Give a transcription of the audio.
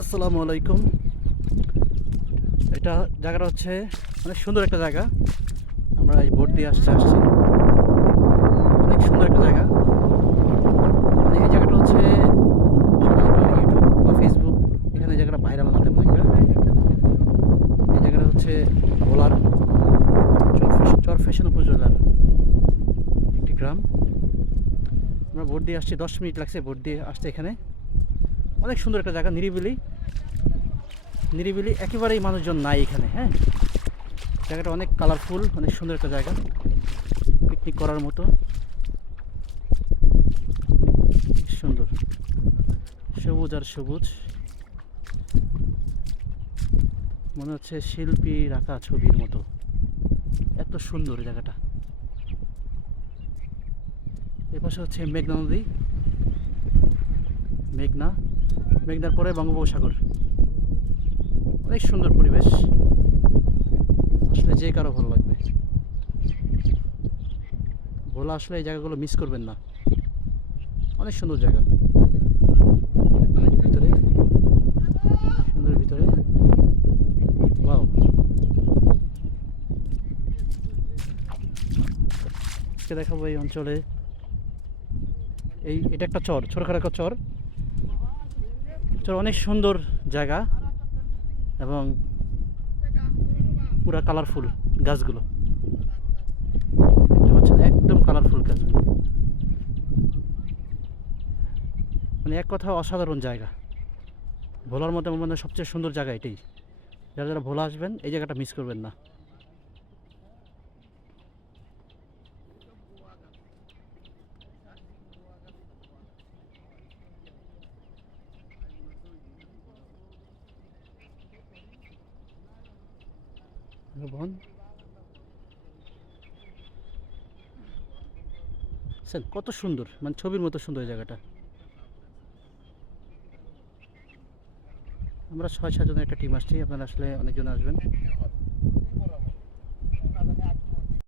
আসসালামু আলাইকুম। এটা জায়গাটা হচ্ছে অনেক সুন্দর একটা জায়গা। আমরা এই বোট দিয়ে আসছি অনেক সুন্দর একটা জায়গা। মানে এই জায়গাটা হচ্ছে সাধারণত ইউটিউব বা ফেসবুক এখানে এই জায়গাটা ভাইরাল না তেমন একটা। এই জায়গাটা হচ্ছে ভোলার চরফ্যাশন উপজেলার একটি গ্রাম। আমরা বোট দিয়ে আসছি, 10 মিনিট লাগছে বোট দিয়ে আসতে। এখানে অনেক সুন্দর একটা জায়গা, নিরিবিলি একেবারেই মানুষজন নাই এখানে। হ্যাঁ, জায়গাটা অনেক কালারফুল, অনেক সুন্দর একটা জায়গা, পিকনিক করার মতো সুন্দর, সবুজ আর সবুজ, মনে হচ্ছে শিল্পী আঁকা ছবির মতো, এত সুন্দর জায়গাটা। এপাশে হচ্ছে মেঘনা নদী, মেঘনার পরে বঙ্গোপসাগর। অনেক সুন্দর পরিবেশ, আসলে যে কারো ভালো লাগবে। ভোলা আসলে এই জায়গাগুলো মিস করবেন না, অনেক সুন্দর জায়গা। ভিতরে সুন্দর, ভিতরে ওয়াও। আজকে দেখাবো এই অঞ্চলে এটা একটা চর, ছোটখাটো একটা চর, অনেক সুন্দর জায়গা এবং পুরা কালারফুল গাছগুলো, দেখতে পাচ্ছেন একদম কালারফুল গাছগুলো। মানে এক কথা অসাধারণ জায়গা। ভোলার মধ্যে মানে সবচেয়ে সুন্দর জায়গা এটাই। যারা যারা ভোলা আসবেন এই জায়গাটা মিস করবেন না। বন কত সুন্দর, মানে ছবির মতো সুন্দর জায়গাটা। আমরা 6-7 জনের একটা টিম আসছি, আপনারা আসলে অনেকজন আসবেন।